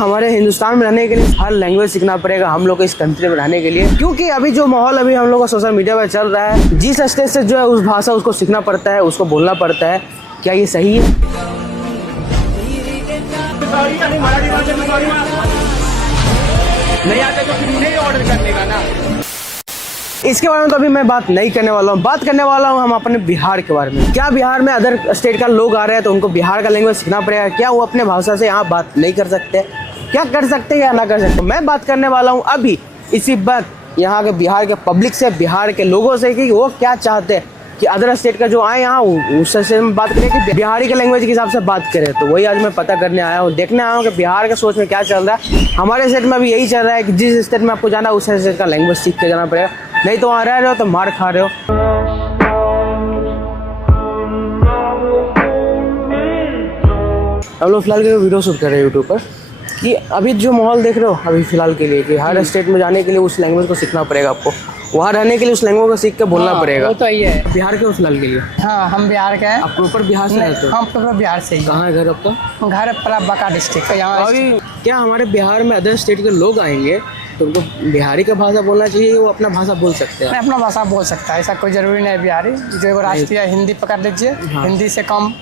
हमारे हिंदुस्तान में रहने के लिए हर लैंग्वेज सीखना पड़ेगा हम लोग को इस कंट्री में रहने के लिए, क्योंकि अभी जो माहौल अभी हम लोग का सोशल मीडिया पर चल रहा है, जिस स्टेज से जो है उस भाषा उसको सीखना पड़ता है, उसको बोलना पड़ता है। क्या ये सही है? नहीं आते तो फिर नहीं ऑर्डर करने का ना। इसके बारे में तो अभी मैं बात नहीं करने वाला हूँ। बात करने वाला हूँ हम अपने बिहार के बारे में। क्या बिहार में अदर स्टेट का लोग आ रहे हैं तो उनको बिहार का लैंग्वेज सीखना पड़ेगा? क्या वो अपने भाषा से यहाँ बात नहीं कर सकते? क्या कर सकते हैं या ना कर सकते? मैं बात करने वाला हूँ अभी इसी वक्त यहाँ के बिहार के पब्लिक से, बिहार के लोगों से, कि वो क्या चाहते हैं कि अदर स्टेट का जो आए यहाँ उस से में बात करें कि बिहारी के लैंग्वेज के हिसाब से बात करें। तो वही आज मैं पता करने आया हूँ, देखने आया हूँ कि बिहार के सोच में क्या चल रहा है। हमारे स्टेट में भी यही चल रहा है कि जिस स्टेट में आपको जाना है उस स्टेट का लैंग्वेज सीख के जाना पड़ेगा, नहीं तो वहाँ रह रहे हो तो मार खा रहे हो। हम लोग फिलहाल के वीडियो शूट कर रहे हैं यूट्यूब पर कि अभी जो माहौल देख रहे हो अभी फिलहाल के लिए कि हर स्टेट में जाने के लिए उस लैंग्वेज को सीखना पड़ेगा आपको, वहाँ रहने के लिए उस लैंग्वेज को सीख के बोलना पड़ेगा। वो तो ही है। बिहार के हो फिलहाल के लिए? हाँ, हम बिहार के हैं। आप प्रॉपर बिहार से रहते हो? हम प्रॉपर बिहार से ही। कहाँ है घर आपका? घर है पलाबका डिस्ट्रिक्ट यहाँ। अभी क्या हमारे बिहार में अदर स्टेट के लोग आएंगे तो उनको बिहारी का भाषा बोलना चाहिए, वो अपना भाषा बोल सकते हैं? अपना भाषा बोल सकता है, ऐसा कोई जरूरी नहीं है। बिहारी जो एगो राष्ट्रीय हिंदी पकड़ लीजिए, हिंदी से come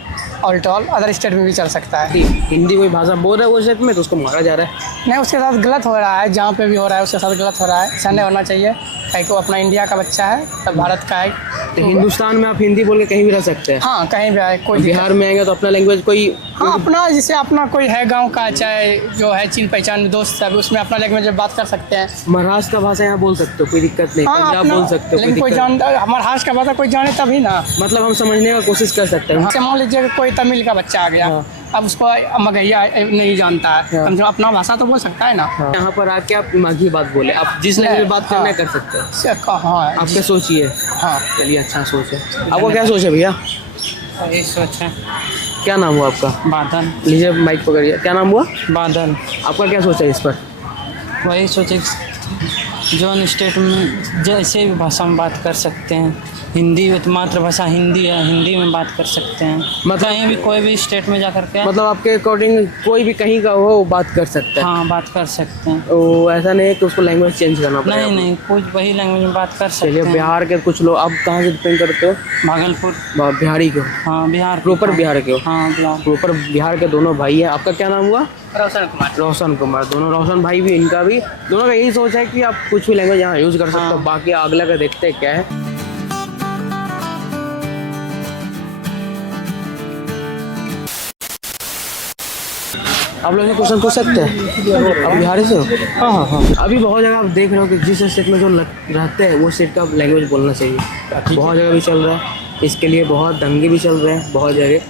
all to all other state में भी चल सकता है। हिंदी कोई भाषा बोल रहा है वो स्टेट में तो उसको मारा जा रहा है। नहीं, उसके साथ गलत हो रहा है, जहाँ पे भी हो रहा है उसके साथ गलत हो रहा है। ऐसा नहीं होना चाहिए। वो अपना इंडिया का बच्चा है, तब भारत का है। तो हिंदुस्तान में आप हिंदी बोल के कहीं भी रह सकते हैं? हाँ, कहीं भी आए कोई। बिहार में आएंगे तो अपना लैंग्वेज कोई, हाँ, अपना जैसे अपना कोई है गांव का, चाहे जो है चीन पहचान में दोस्त सब, उसमें अपना लैंग्वेज में बात कर सकते हैं। महाराष्ट्र का भाषा यहाँ बोल सकते हो, कोई दिक्कत नहीं। हाँ, पंजाब बोल सकते हो, लेकिन कोई जान महाराष्ट्र का भाषा कोई जाने तभी ना, मतलब हम समझने का कोशिश कर सकते हैं। जैसे मान लीजिए कोई तमिल का बच्चा आ गया, अब उसको मगहिया नहीं जानता है, कम से कम अपना भाषा तो बोल सकता है ना। यहाँ पर आके आप माघी बात बोले, आप जिस लैंग्वेज में बात करना कर सकते हैं। हाँ, आप क्या सोचिए? हाँ, चलिए, अच्छा सोच है। आपको क्या सोच है भैया? यही सोच है। क्या नाम हुआ आपका? बादल। लीजिए माइक पकड़िए। क्या नाम हुआ? बादल। आपका क्या सोच है इस पर? वही सोचे जो स्टेट में जैसे भी भाषा में बात कर सकते हैं, हिंदी मातृभाषा हिंदी है, हिंदी में बात कर सकते हैं। मतलब कहीं भी कोई भी स्टेट में जा करके, मतलब आपके अकॉर्डिंग कोई भी कहीं का हो बात कर सकता है? हाँ, बात कर सकते हैं। तो ऐसा नहीं है कि उसको लैंग्वेज चेंज करना पड़ेगा? नहीं, कुछ वही लैंग्वेज में बात कर सकते चलिए, हैं। बिहार के कुछ लोग, आप कहाँ से डिपेंड करते हो? भागलपुर। बिहारी के हो? हाँ, बिहार। प्रॉपर बिहार के हो? हाँ, बिहार। प्रॉपर बिहार के दोनों भाई हैं। आपका क्या नाम हुआ? रोशन कुमार। रोशन कुमार। दोनों रोशन भाई भी, इनका भी, दोनों का यही सोच है कि आप कुछ भी लैंग्वेज यहाँ यूज़ कर सकते हो। बाकी अगला का देखते हैं क्या है। आप लोग क्वेश्चन पूछ सकते हैं? आप बिहारी से हो? हाँ। अभी बहुत जगह आप देख रहे हो कि जिस स्टेट में जो रहते हैं वो स्टेट का लैंग्वेज बोलना चाहिए। बहुत जगह भी चल रहा है, इसके लिए बहुत दंगे भी चल रहे हैं। बहुत जगह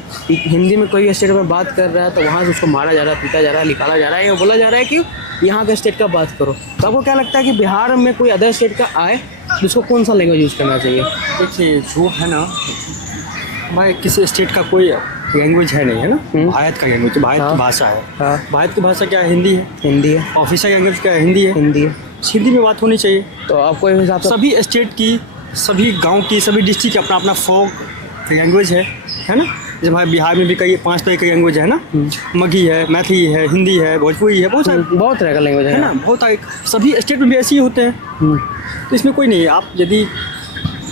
हिंदी में कोई स्टेट में बात कर रहा है तो वहाँ से उसको मारा जा रहा है, पीटा जा रहा है, निकाला जा रहा है, या बोला जा रहा है कि यहाँ के स्टेट का बात करो। तो आपको क्या लगता है कि बिहार में कोई अदर स्टेट का आए तो उसको कौन सा लैंग्वेज यूज़ करना चाहिए? देखिए, जो है ना, हमारे किसी स्टेट का कोई लैंग्वेज है नहीं, है ना। भारत का लैंग्वेज, भारत की भाषा है। भारत की भाषा क्या है? हिंदी है। हिंदी है। ऑफिशियल लैंग्वेज क्या है? हिंदी है। हिंदी है। हिंदी में बात होनी चाहिए। तो आपको इस हिसाब से सभी स्टेट की, सभी गांव की, सभी डिस्ट्रिक्ट की अपना अपना फोक लैंग्वेज है ना। जैसे हमारे बिहार में भी कई 5 तरह के लैंग्वेज है ना। मगही है, मैथिली है, हिंदी है, भोजपुरी है, बहुत तरह का लैंग्वेज है ना। बहुत सारे, सभी स्टेट में भी ऐसे ही होते हैं। तो इसमें कोई नहीं है। आप यदि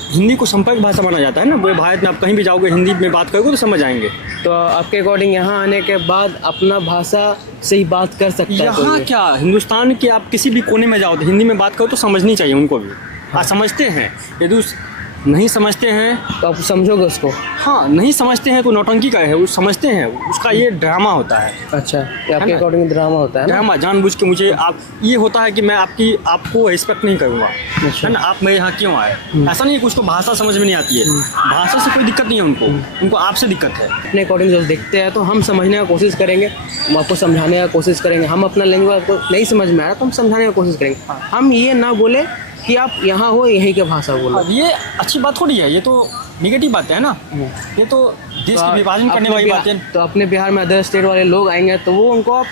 हिंदी को संपर्क भाषा माना जाता है ना, पूरे भारत में आप कहीं भी जाओगे हिंदी में बात करोगे तो समझ आएंगे। तो आपके अकॉर्डिंग यहाँ आने के बाद अपना भाषा से ही बात कर सकता है? यहाँ क्या, हिंदुस्तान के आप किसी भी कोने में जाओ तो हिंदी में बात करो तो समझनी चाहिए उनको भी। आप समझते हैं, यदि नहीं समझते हैं तो आप समझोगे उसको? हाँ, नहीं समझते हैं तो नौटंकी का है, वो समझते हैं, उसका ये ड्रामा होता है। अच्छा, आपके अकॉर्डिंग ड्रामा होता है? ड्रामा जानबूझ के मुझे आप, ये होता है कि मैं आपको रिस्पेक्ट नहीं करूँगा, है ना। आप मेरे यहाँ क्यों आए? ऐसा नहीं है कि उसको भाषा समझ में नहीं आती है। भाषा से कोई दिक्कत नहीं है उनको आपसे दिक्कत है। अपने अकॉर्डिंग जो देखते हैं तो हम समझने का कोशिश करेंगे, हम आपको समझाने का कोशिश करेंगे। हम अपना लैंग्वेज आपको नहीं समझ में आ रहा तो हम समझाने की कोशिश करेंगे। हम ये ना बोले कि आप यहाँ हो यहीं के भाषा बोलो। ये अच्छी बात थोड़ी है, ये तो नेगेटिव बात है ना। ये तो देश की विभाजन करने वाली बात है। तो अपने बिहार में अदर स्टेट वाले लोग आएंगे तो वो उनको आप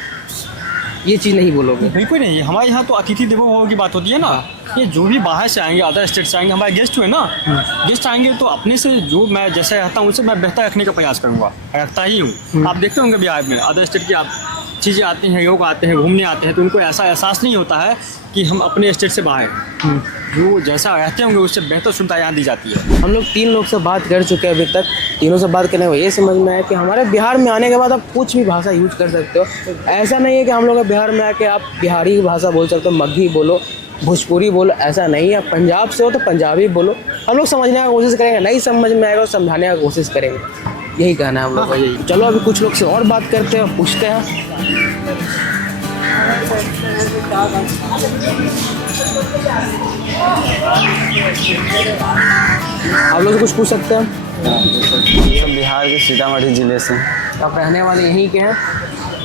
ये चीज़ नहीं बोलोगे? बिल्कुल नहीं। हमारे यहाँ तो अतिथि देवो भव की बात होती है ना। ये जो भी बाहर से आएंगे, अदर स्टेट से आएंगे, हमारे गेस्ट हुए ना, गेस्ट आएंगे तो अपने से जो मैं जैसे रहता हूँ उससे मैं बेहतर रखने का प्रयास करूँगा, रखता ही हूँ। आप देखते होंगे बिहार में अदर स्टेट की आप चीज़ें आती हैं, लोग आते हैं, घूमने आते हैं, तो उनको ऐसा एहसास नहीं होता है कि हम अपने स्टेट से बाहर हैं। वो जैसा रहते होंगे उससे बेहतर सुविधा यहाँ दी जाती है। हम लोग 3 लोग से बात कर चुके हैं अभी तक। तीनों से बात करने को ये समझ में आया कि हमारे बिहार में आने के बाद आप कुछ भी भाषा यूज कर सकते हो। ऐसा नहीं है कि हम लोग बिहार में आके आप बिहारी भाषा बोल सकते हो, मगही बोलो, भोजपुरी बोलो, ऐसा नहीं है। पंजाब से हो तो पंजाबी बोलो। हम लोग समझने की कोशिश करेंगे, नहीं समझ में आएगा तो समझाने की कोशिश करेंगे। यही कहना है हम लोग का। यही चलो अभी कुछ लोग से और बात करते हैं, पूछते हैं। आप लोग से कुछ पूछ सकते हैं? सब बिहार के सीतामढ़ी जिले से। आप रहने वाले यहीं के हैं?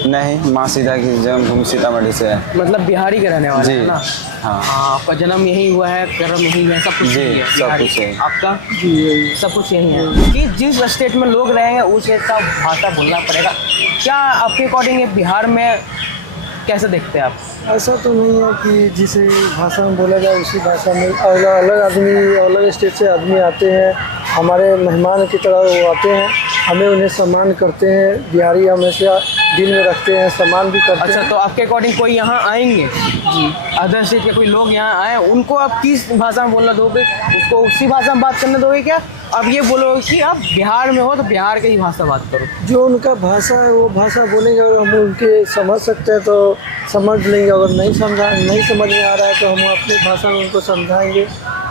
नहीं, माँ सीता की जन्मभूमि सीतामढ़ी से है। मतलब बिहारी के रहने वाले जी हैं ना? हाँ। हाँ, आपका जन्म यहीं हुआ है, कर्म यहीं है, सब कुछ जी, यहीं है, सब बिहारी। कुछ है। आपका सब कुछ यहीं है। कि जिस स्टेट में लोग रहेंगे उस स्टेट का भाषा बोलना पड़ेगा। क्या आपके अकॉर्डिंग बिहार में कैसे देखते हैं आप? ऐसा तो नहीं है कि जिस भाषा में बोला जाए उसी भाषा में। अलग अलग आदमी, अलग स्टेट से आदमी आते हैं, हमारे मेहमान की तरह वो आते हैं, हमें उन्हें सम्मान करते हैं। बिहारी हमेशा दिल में रखते हैं, सम्मान भी करते अच्छा, हैं। तो आपके अकॉर्डिंग कोई यहाँ आएंगे जी, अदर स्टेट के कोई लोग यहाँ आए, उनको आप किस भाषा में बोलना दोगे? उसको उसी भाषा में बात करने दोगे क्या? अब ये बोलो कि आप बिहार में हो तो बिहार की ही भाषा बात करो। जो उनका भाषा है वो भाषा बोलेंगे, अगर हम उनके समझ सकते हैं तो समझ लेंगे, अगर नहीं समझ में आ रहा है तो हम अपनी भाषा में उनको समझाएंगे,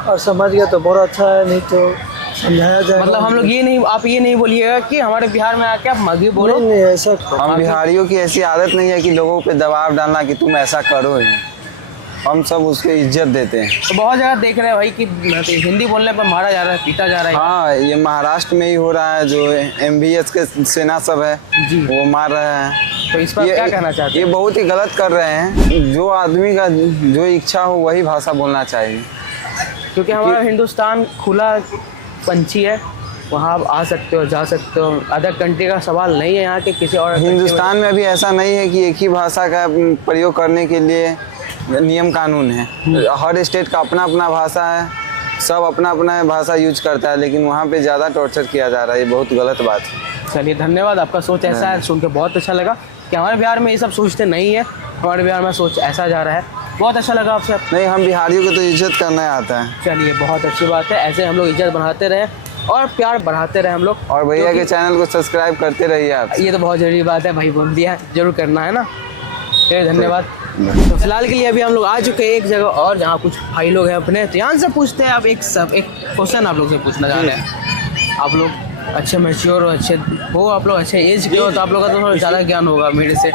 और समझ गए तो बहुत अच्छा है, नहीं तो समझाया जाएगा। मतलब हम लोग ये नहीं, आप ये नहीं बोलिएगा कि हमारे बिहार में आके आप मगही बोलो। नहीं, ऐसा हम बिहारियों की ऐसी आदत नहीं है कि लोगों पे दबाव डालना कि तुम ऐसा करो ही। हम सब उसको इज्जत देते हैं। तो बहुत जगह देख रहे हैं भाई कि हिंदी बोलने पर मारा जा रहा है, पीटा जा रहा है। हाँ, ये महाराष्ट्र में ही हो रहा है। जो MBS के सेना सब है जी, वो मार रहे हैं। तो इस पर क्या कहना चाहते ये हैं? बहुत ही गलत कर रहे हैं। जो आदमी का जो इच्छा हो वही भाषा बोलना चाहिए। क्योंकि हमारा हिंदुस्तान खुला पंछी है, वहाँ आप आ सकते हो, जा सकते हो। अदर कंट्री का सवाल नहीं है यहाँ के किसी और। हिंदुस्तान में अभी ऐसा नहीं है कि एक ही भाषा का प्रयोग करने के लिए नियम कानून है। हर स्टेट का अपना अपना भाषा है, सब अपना अपना भाषा यूज करता है, लेकिन वहाँ पे ज़्यादा टॉर्चर किया जा रहा है। ये बहुत गलत बात है। चलिए, धन्यवाद। आपका सोच ऐसा है, सुन के बहुत अच्छा लगा कि हमारे बिहार में ये सब सोचते नहीं है। हमारे बिहार में सोच ऐसा जा रहा है। बहुत अच्छा लगा आपसे। नहीं, हम बिहारियों को तो इज्जत करना आता है। चलिए, बहुत अच्छी बात है। ऐसे हम लोग इज्जत बढ़ाते रहे और प्यार बढ़ाते रहे हम लोग। और भैया के चैनल को सब्सक्राइब करते रहिए आप। ये तो बहुत ज़रूरी बात है भाई, बोल दिया, जरूर करना है ना। धन्यवाद। तो फिलहाल के लिए अभी हम लोग आ चुके हैं एक जगह और, जहाँ कुछ भाई लोग हैं अपने। तो यहाँ से पूछते हैं। आप एक क्वेश्चन आप लोग से पूछना चाह रहे हैं। आप लोग अच्छे मैच्योर हो, अच्छे हो, आप लोग अच्छे एज के हो, तो आप लोग का तो थोड़ा ज़्यादा ज्ञान होगा मेरे से।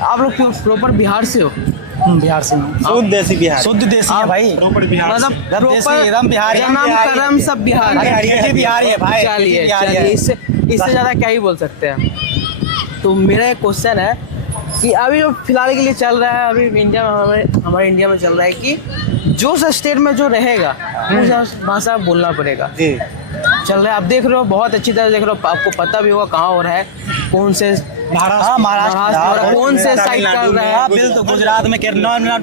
आप लोग क्यों प्रॉपर बिहार से हो? बिहार से शुद्ध देसी बिहार, शुद्ध देसी है भाई। मतलब एकदम बिहारी, जन्म कर्म सब बिहार बिहारी है भाई। चलिए, इससे ज़्यादा क्या ही बोल सकते हैं। तो मेरा एक क्वेश्चन है कि अभी जो फिलहाल के लिए चल रहा है, अभी इंडिया में, हमारे इंडिया में चल रहा है कि जो स्टेट में जो रहेगा उस भाषा बोलना पड़ेगा। चल रहा है, आप देख रहे हो, बहुत अच्छी तरह देख रहे हो। आपको पता भी होगा कहाँ हो रहा है, कौन से महाराष्ट्र, कौन से साइड चल रहा है। बिल्कुल, गुजरात में,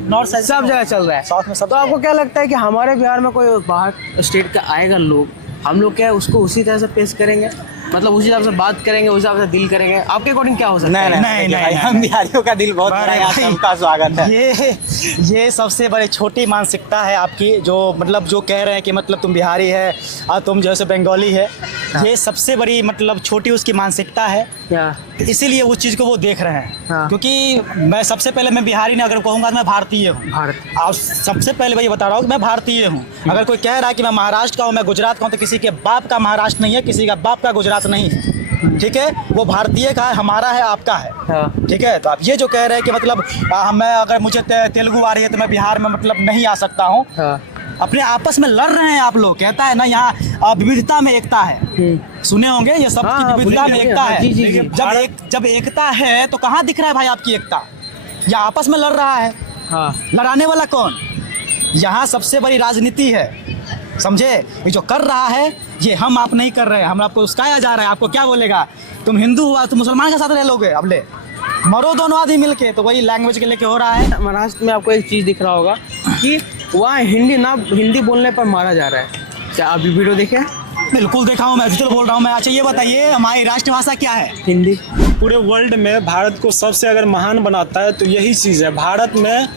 नॉर्थ साइड, सब जगह चल रहा है। साउथ में सब। तो आपको क्या लगता है कि हमारे बिहार में कोई बाहर स्टेट का आएगा लोग, हम लोग क्या है उसको उसी तरह से पेश करेंगे? मतलब उसी हिसाब से बात करेंगे, उसी हिसाब से डील करेंगे? आपके अकॉर्डिंग क्या हो सकता है? नहीं, हम बिहारियों का दिल बहुत बड़ा है। सबका स्वागत है। ये सबसे बड़ी छोटी मानसिकता है आपकी, जो मतलब जो कह रहे हैं कि मतलब तुम बिहारी है और तुम जैसे बंगाली है। ये सबसे बड़ी मतलब छोटी उसकी मानसिकता है। क्या? इसीलिए उस चीज़ को वो देख रहे हैं। हाँ। क्योंकि मैं सबसे पहले मैं बिहारी नहीं, अगर कहूँगा तो मैं भारतीय हूँ। और सबसे पहले मैं ये बता रहा हूँ कि मैं भारतीय हूँ। अगर कोई कह रहा है कि मैं महाराष्ट्र का हूँ, मैं गुजरात का हूँ, तो किसी के बाप का महाराष्ट्र नहीं है, किसी का बाप का गुजरात नहीं है। ठीक है, वो भारतीय का है, हमारा है, आपका है। हाँ। ठीक है, तो आप ये जो कह रहे हैं कि मतलब मैं अगर मुझे तेलुगु आ रही है तो मैं बिहार में मतलब नहीं आ सकता हूँ। हाँ। अपने आपस में लड़ रहे हैं आप लोग। कहता है ना, यहाँ विविधता में एकता है। सुने होंगे ये सब की विविधता में एकता है। जी। जब एकता है तो कहाँ दिख रहा है भाई आपकी एकता? या आपस में लड़ रहा है। हाँ। लड़ाने वाला कौन? यहाँ सबसे बड़ी राजनीति है, समझे? ये जो कर रहा है ये हम आप नहीं कर रहे हैं, हम आपको उसकाया जा रहा है। आपको क्या बोलेगा? तुम हिंदू हुआ तो मुसलमान के साथ रह लोगे? अब ले मरो दोनों आदमी मिलके। तो वही लैंग्वेज के लेके हो रहा है। महाराष्ट्र में आपको एक चीज़ दिख रहा होगा कि वहाँ हिंदी बोलने पर मारा जा रहा है। क्या आप वीडियो देखे? बिल्कुल देखा हूँ, मैं बोल रहा हूँ मैं। अच्छा ये बताइए, हमारी राष्ट्रभाषा क्या है? हिंदी। पूरे वर्ल्ड में भारत को सबसे अगर महान बनाता है तो यही चीज़ है। भारत में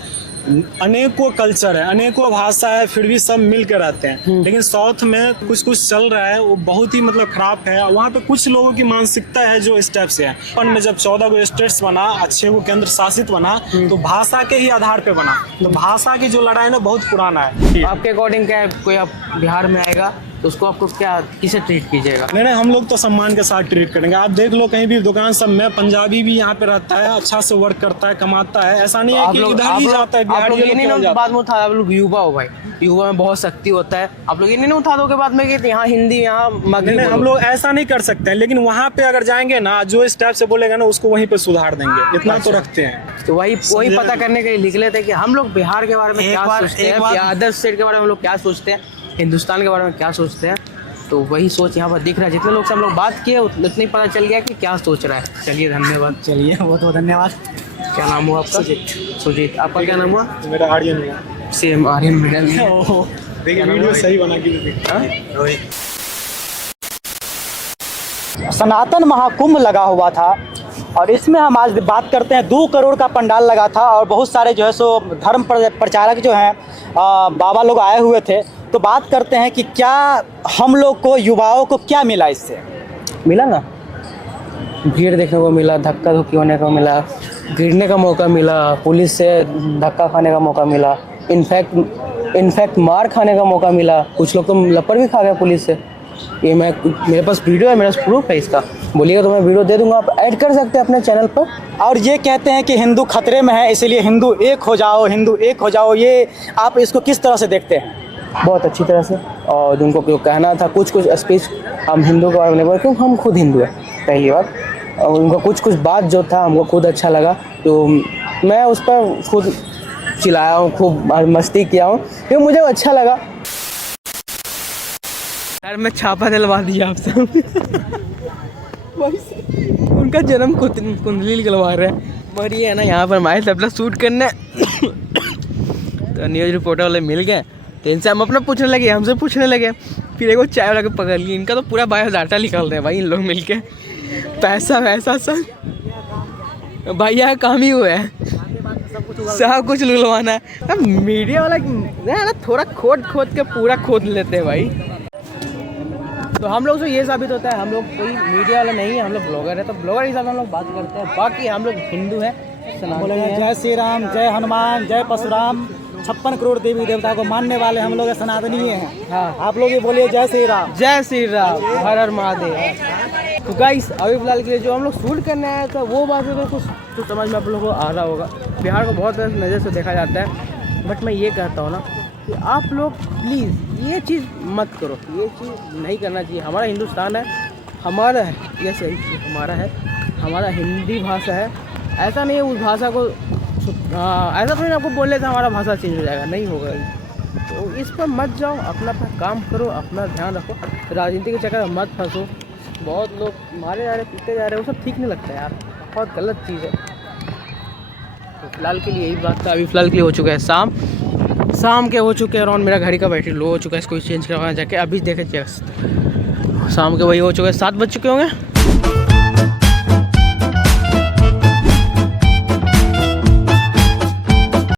अनेकों कल्चर है, अनेकों भाषा है, फिर भी सब मिल के रहते हैं। लेकिन साउथ में कुछ कुछ चल रहा है वो बहुत ही मतलब खराब है। वहाँ पे कुछ लोगों की मानसिकता है जो इस टाइप से है। अपन में जब 14 को स्टेट्स बना, 6 को केंद्र शासित बना, तो भाषा के ही आधार पे बना। तो भाषा की जो लड़ाई ना बहुत पुराना है। आपके अकॉर्डिंग क्या है, कोई आप बिहार में आएगा तो उसको आपको क्या किसे ट्रीट कीजिएगा? नहीं, हम लोग तो सम्मान के साथ ट्रीट करेंगे। आप देख लो कहीं भी दुकान सब में पंजाबी भी यहाँ पे रहता है, अच्छा से वर्क करता है, कमाता है। ऐसा नहीं है कि इधर ही जाता है बिहारी लोग केवल जाता है। बाद में उठा, आप लोग युवा हो भाई, युवा में बहुत शक्ति होता है। आप लोग ये नहीं उठा दोगे बाद में कि यहाँ हिंदी, यहाँ मगही। नहीं, हम लोग ऐसा नहीं कर सकते हैं। लेकिन वहाँ पे अगर जाएंगे ना, जो इस टाइप से बोलेगा ना उसको वहीं पे सुधार देंगे, इतना तो रखते हैं। तो वही पता करने के लिए लिख लेते हैं कि हम लोग बिहार के बारे में क्या सोचते हैं, या अदर स्टेट के बारे में हम लोग क्या सोचते हैं, हिंदुस्तान के बारे में क्या सोचते हैं। तो वही सोच यहाँ पर दिख रहा है। जितने लोग से हम लोग बात किए उतना ही पता चल गया कि क्या सोच रहा है। चलिए धन्यवाद। चलिए बहुत बहुत धन्यवाद। क्या नाम हुआ आपका? सुजीत। आपका क्या नाम हुआ? मेरा आर्यन हुआ। Same Aryan middle. देखिए वीडियो सही बना के। सनातन महाकुंभ लगा हुआ था और इसमें हम आज बात करते हैं 2 करोड़ का पंडाल लगा था और बहुत सारे जो है सो धर्म प्रचारक जो हैं बाबा लोग आए हुए थे। तो बात करते हैं कि क्या हम लोग को, युवाओं को क्या मिला इससे? मिला ना, भीड़ देखने को मिला, धक्का धुक्की होने को मिला, गिरने का मौका मिला, पुलिस से धक्का खाने का मौका मिला, इनफैक्ट मार खाने का मौका मिला। कुछ लोग तो लपड़ भी खा गए पुलिस से। ये मेरे पास वीडियो है, मेरे पास प्रूफ है इसका। बोलिएगा तो मैं वीडियो दे दूंगा, आप ऐड कर सकते हैं अपने चैनल पर। और ये कहते हैं कि हिंदू खतरे में है, इसलिए हिंदू एक हो जाओ, हिंदू एक हो जाओ। ये आप इसको किस तरह से देखते हैं? बहुत अच्छी तरह से। और उनको जो कहना था कुछ स्पीच हम हिंदू के बारे में नहीं बोले, क्योंकि हम खुद हिंदू हैं पहली बार। और उनका कुछ बात जो था हमको खुद अच्छा लगा, तो मैं उस पर खुद चिल्लाया हूँ, खूब मस्ती किया हूँ, क्योंकि मुझे अच्छा लगा। यार मैं छापा दिलवा दिया आपसे। उनका जन्म कुंडली निकलवा रहे हैं, मगर ये है ना, यहाँ पर हमारे अपना शूट करने तो न्यूज़ रिपोर्टर वाले मिल गए, तो इनसे हम अपना पूछने लगे, हमसे पूछने लगे। फिर एक वो चाय वाला के पकड़ लिए, इनका तो पूरा बायोडाटा निकाल रहे हैं भाई इन लोग मिल के। पैसा वैसा सब भैया काम ही हुआ है, सब कुछ लुलवाना है। अब मीडिया वाला ना थोड़ा खोद के पूरा खोद लेते हैं भाई। तो हम लोग से ये साबित होता है हम लोग कोई मीडिया वाला नहीं है, हम लोग ब्लॉगर है। तो ब्लॉगर के साथ हम लोग बात करते हैं। बाकी हम लोग हिंदू हैं, बोलेगा जय श्री राम, जय हनुमान, जय परशुराम। 56 करोड़ देवी देवता को मानने वाले हम लोग सनातनी हैं। हाँ, आप लोग ये बोलिए जय श्री राम। जय श्री राम, हर हर महादेव। तो गाइस अभी फिलहाल के लिए जो हम लोग शूट करने आए थे वो बात तो कुछ तो समझ में आप लोगों को आ रहा होगा। बिहार को बहुत नज़र से देखा जाता है, बट मैं ये कहता हूँ ना कि आप लोग प्लीज़ ये चीज़ मत करो, ये चीज़ नहीं करना चाहिए। हमारा हिंदुस्तान है, हमारा है, ये सही हमारा है, हमारा हिंदी भाषा है। ऐसा नहीं है उस भाषा को ऐसा तो नहीं आपको बोल था हमारा भाषा चेंज हो जाएगा, नहीं होगा। तो इस पर मत जाओ, अपना काम करो, अपना ध्यान रखो, राजनीति के चक्कर में मत फंसो। बहुत लोग मारे जा रहे, पीटे जा रहे, वो सब ठीक नहीं लगता यार, बहुत गलत चीज़ है। तो फिलहाल के लिए यही बात था। अभी फिलहाल के लिए हो चुका है शाम के हो चुके हैं अराउंड। मेरा घड़ी का बैटरी लो हो चुका है, इसको चेंज करवाना जाके। अभी देखे शाम के वही हो चुके हैं, 7 बज चुके होंगे।